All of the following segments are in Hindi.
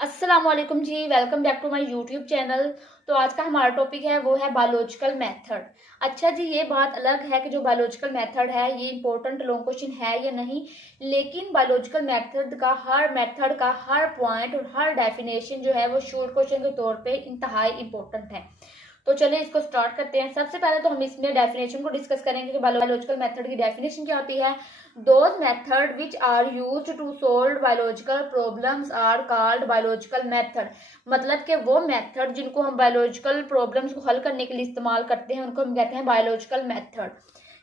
अस्सलाम वालेकुम जी, welcome back to my YouTube channel. तो आज का हमारा टॉपिक है वो है बायोलॉजिकल मेथड। अच्छा जी, ये बात अलग है कि जो बायोलॉजिकल मेथड है ये इंपॉर्टेंट लॉन्ग क्वेश्चन है या नहीं, लेकिन बायोलॉजिकल मेथड का हर पॉइंट और हर डेफिनेशन जो है वो शॉर्ट क्वेश्चन के तौर पे इंतहाई इंपॉर्टेंट है। तो चलिए इसको स्टार्ट करते हैं। सबसे पहले तो हम इसमें डेफिनेशन को डिस्कस करेंगे कि बायोलॉजिकल मेथड की डेफिनेशन क्या होती है। Those method which are used to solve biological problems are called biological method. मतलब कि वो मेथड जिनको हम बायोलॉजिकल प्रॉब्लम्स को हल करने के लिए इस्तेमाल करते हैं उनको हम कहते हैं बायोलॉजिकल मेथड।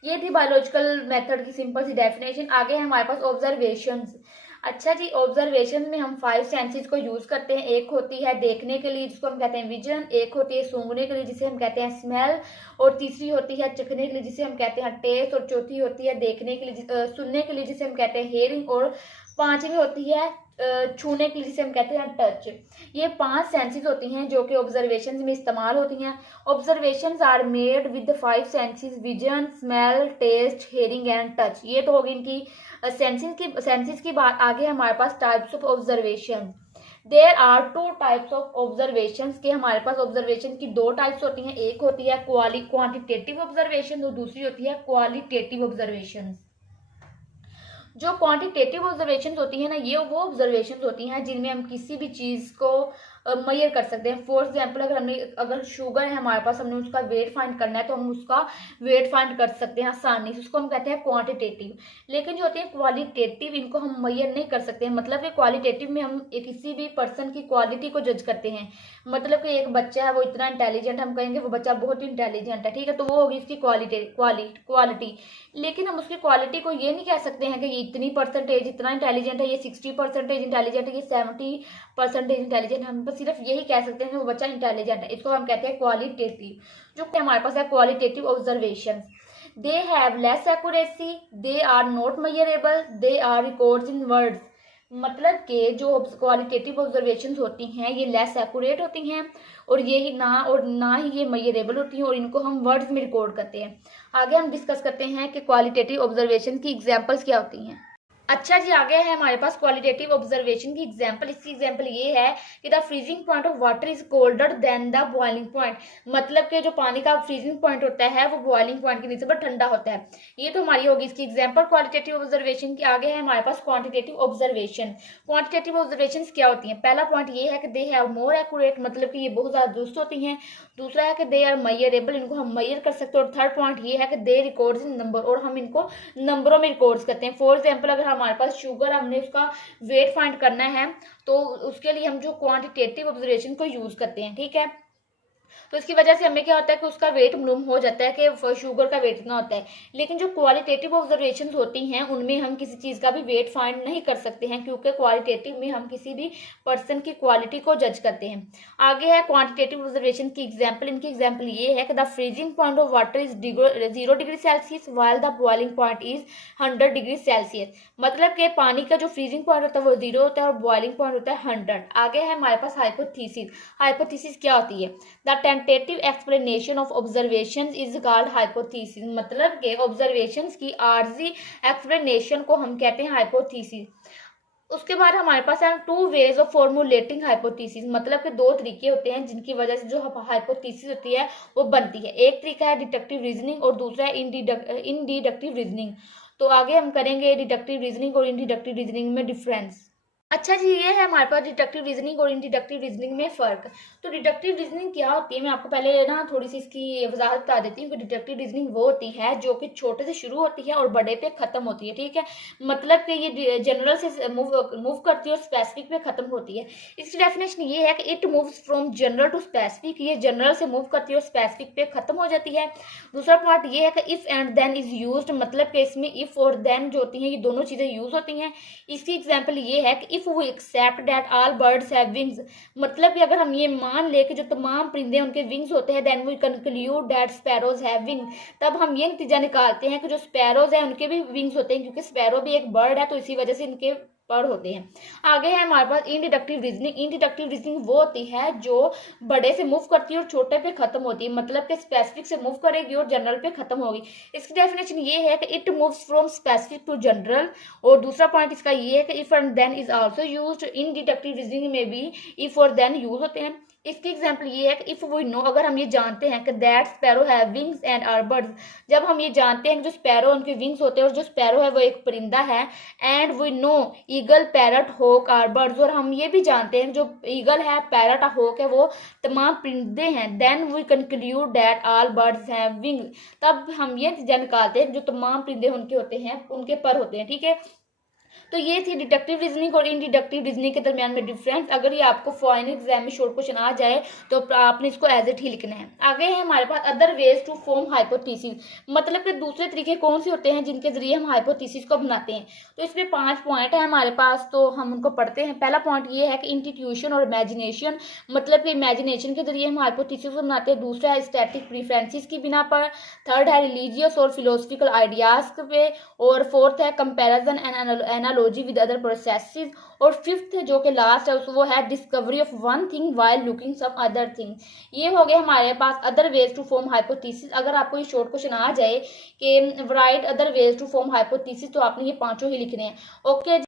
ये थी बायोलॉजिकल मेथड की सिंपल सी डेफिनेशन। आगे है हमारे पास ऑब्जर्वेशंस। अच्छा जी, ऑब्जर्वेशन में हम 5 सेंसेस को यूज करते हैं। एक होती है देखने के लिए जिसको हम कहते हैं विजन, एक होती है सूंघने के लिए जिसे हम कहते हैं स्मेल, और तीसरी होती है चखने के लिए जिसे हम कहते हैं टेस्ट, और चौथी होती है देखने के लिए सुनने के लिए जिसे हम कहते हैं हेयरिंग, और पांचवी होती है छूने के लिए जिसे हम कहते हैं टच। ये 5 सेंसेस होती हैं जो कि ऑब्जर्वेशन में इस्तेमाल होती हैं। Observations are made with 5 senses vision, smell, taste, hearing and touch. ये तो होगी इनकी सेंसेस की बात। आगे हमारे पास types of observation. There are 2 types of observation के हमारे पास ऑब्जर्वेशन की 2 टाइप्स होती हैं। एक होती है क्वांटिटेटिव ऑब्जर्वेशन और दूसरी होती है क्वालिटेटिव ऑब्जर्वेशन। जो क्वांटिटेटिव ऑब्जर्वेशन होती है ना, ये वो ऑब्जर्वेशन होती हैं जिनमें हम किसी भी चीज को मेजर कर सकते हैं। फॉर एग्जाम्पल अगर शुगर है हमारे पास, हमने उसका वेट फाइंड करना है तो हम उसका वेट फाइंड कर सकते हैं आसानी से, उसको हम कहते हैं क्वांटिटेटिव। लेकिन जो होती है क्वालिटेटिव, इनको हम मेजर नहीं कर सकते हैं। मतलब कि क्वालिटेटिव में हम किसी भी पर्सन की क्वालिटी को जज करते हैं। मतलब कि एक बच्चा है वो इतना इंटेलिजेंट, हम कहेंगे वो बच्चा बहुत ही इंटेलिजेंट है, ठीक है, तो वो होगी इसकी क्वालिटी। लेकिन हम उसकी क्वालिटी को ये नहीं कह सकते हैं कि ये इतनी परसेंटेज इतना इंटेलिजेंट है, ये 60% इंटेलिजेंट है, ये 70% इंटेलिजेंट है। हम बस सिर्फ यही कह सकते हैं कि वो बच्चा इंटेलिजेंट है। इसको हम कहते हैं क्वालिटेटिव। जो हमारे पास है qualitative observation, they have less accuracy, they are not measurable, they are records in words. मतलब कि जो क्वालिटेटिव ऑब्जर्वेशन होती हैं ये लेस एक्यूरेट होती हैं और ना ही ये मेजरेबल होती हैं, और इनको हम वर्ड्स में रिकॉर्ड करते हैं। आगे हम डिस्कस करते हैं कि क्वालिटेटिव ऑब्जर्वेशन की एग्जांपल्स क्या होती हैं। अच्छा जी, आगे है हमारे पास क्वालिटेटिव ऑब्जर्वेशन की एग्जांपल। इसकी एग्जांपल ये है कि the freezing point of water is colder than the boiling point. मतलब कि जो पानी का फ्रीजिंग पॉइंट होता है वो बॉइलिंग पॉइंट के निस्बत ठंडा होता है। ये तो हमारी होगी इसकी एग्जांपल क्वालिटेटिव ऑब्जर्वेशन की। आगे है हमारे पास क्वांटिटेटिव ऑब्जर्वेशन। क्वांटिटेटिव ऑब्जर्वेशन क्या होती हैं। पहला पॉइंट ये है कि दे हैव मोर एक्यूरेट, मतलब कि ये बहुत ज्यादा दुरुस्त होती हैं। दूसरा है कि दे आर मेजरेबल, इनको हम मेजर कर सकते हैं। और थर्ड पॉइंट ये है कि दे रिकॉर्ड्स इन नंबर, और हम इनको नंबरों में रिकॉर्ड्स करते हैं। फॉर एग्जाम्पल अगर हमारे पास शुगर, हमने उसका वेट फाइंड करना है तो उसके लिए हम जो क्वांटिटेटिव ऑब्जर्वेशन को यूज करते हैं, ठीक है। तो इसकी वजह से हमें क्या होता है कि उसका वेट मालूम हो जाता है कि शुगर का वेट इतना होता है। लेकिन जो क्वालिटेटिव ऑब्जर्वेशन होती हैं उनमें हम किसी चीज का भी वेट फाइंड नहीं कर सकते हैं, क्योंकि क्वालिटेटिव में हम किसी भी पर्सन की क्वालिटी को जज करते हैं। आगे है क्वांटिटेटिव ऑब्जर्वेशन की एग्जाम्पल। इनकी एग्जाम्पल ये है कि the freezing point of water is 0 degree Celsius while the boiling point is 100 degree Celsius. मतलब कि पानी का जो फ्रीजिंग पॉइंट होता है वो 0 होता है और बॉइलिंग पॉइंट होता है 100। आगे है हमारे पास हाइपोथेसिस। हाइपोथेसिस क्या होती है। The tentative explanation of observations is called hypothesis. मतलब के ऑब्जर्वेशंस की आर्जी एक्सप्लेनेशन को हम कहते हैं हाइपोथेसिस। उसके बाद हमारे पास है 2 वेज ऑफ फॉर्मुलेटिंग हाइपोथेसिस। मतलब के 2 तरीके होते हैं जिनकी वजह से जो हाइपोथेसिस होती है वो बनती है। एक तरीका है डिडक्टिव रीजनिंग और दूसरा है इन डिडक्टिव रीजनिंग। तो आगे हम करेंगे डिडक्टिव रीजनिंग और इन डिडक्टिव रीजनिंग में डिफरेंस। अच्छा जी, ये है हमारे पास डिडक्टिव रीजनिंग और इंडिडक्टिव रीजनिंग में फ़र्क। तो डिडक्टिव रीजनिंग क्या होती है, मैं आपको पहले ना थोड़ी सी इसकी वजाहत बता देती हूँ कि डिडक्टिव रीजनिंग वो होती है जो कि छोटे से शुरू होती है और बड़े पे ख़त्म होती है, ठीक है। मतलब कि ये जनरल से मूव करती है और स्पेसिफिक पे ख़त्म होती है। इसकी डेफिनेशन ये है कि it moves from general to specific. ये जनरल से मूव करती है और स्पेसिफिक पे ख़त्म हो जाती है। दूसरा पॉइंट ये है कि if and then is used. मतलब कि इसमें इफ़ और देन जो होती हैं ये दोनों चीज़ें यूज़ होती हैं। इसकी एग्जाम्पल ये है कि if we accept that all birds have wings. मतलब कि अगर हम ये मान ले कि जो तमाम परिंदे उनके विंग्स होते हैं, then we conclude that sparrows have wing. तब हम ये नतीजा निकालते हैं कि जो स्पैरोज हैं उनके भी विंग्स होते हैं, क्योंकि स्पैरो भी एक बर्ड है तो इसी वजह से इनके पर होते हैं। आगे है हमारे पास इंडिडक्टिव रीजनिंग। इंडिडक्टिव रीजनिंग वो होती है जो बड़े से मूव करती है और छोटे पे खत्म होती है, मतलब कि स्पेसिफिक से मूव करेगी और जनरल पे खत्म होगी। इसकी डेफिनेशन ये है कि it moves from specific to general. और दूसरा पॉइंट इसका ये है कि if and then is also used. इन डिडक्टिव रीजनिंग में भी इफ और देन यूज होते हैं। इसकी एग्जांपल ये है कि इफ वी नो, अगर हम ये जानते हैं कि that sparrow have wings and are birds, जब हम ये जानते हैं कि जो स्पैरो उनके विंग्स होते हैं और जो स्पैरो है वो एक परिंदा है। And we know eagle parrot hawk are birds, और हम ये भी जानते हैं जो ईगल है पैरट हॉक है वो तमाम परिंदे हैं। Then we conclude that all birds have wings, तब हम ये नतीजा निकालते हैं जो तमाम परिंदे उनके होते हैं उनके पर होते हैं। ठीक है, तो ये थी डिडक्टिव रीजनिंग और इन डिडक्टिव रीजनिंग के दरमियान में डिफरेंस। अगर ये आपको फाइनल एग्जाम में शॉर्ट क्वेश्चन आ जाए तो आपने इसको एज इट ही लिखना है। आगे है हमारे पास other ways to form hypothesis, मतलब कि दूसरे तरीके कौन से होते हैं जिनके जरिए हम हाइपोथेसिस को बनाते हैं। तो इसमें 5 पॉइंट है हमारे पास, तो हम उनको पढ़ते हैं। पहला पॉइंट ये है कि इंट्यूशन और इमेजिनेशन, मतलब कि इमेजिनेशन के जरिए हम हाइपोथेसिस को बनाते हैं। दूसरा है स्टैटिक प्रीफरेंसेस की बिना पर। थर्ड है रिलीजियस और फिलोसफिकल आइडियाज पे। और फोर्थ है comparison and analogy with other processes. और फिफ्थ जो कि लास्ट है वो है discovery of one thing while looking some other thing. ये हो गए हमारे पास other ways to form hypothesis. अगर आपको ये शॉर्ट क्वेश्चन आ जाए कि write other ways to form hypothesis, तो आपने ये 5 ही लिखने हैं। ओके।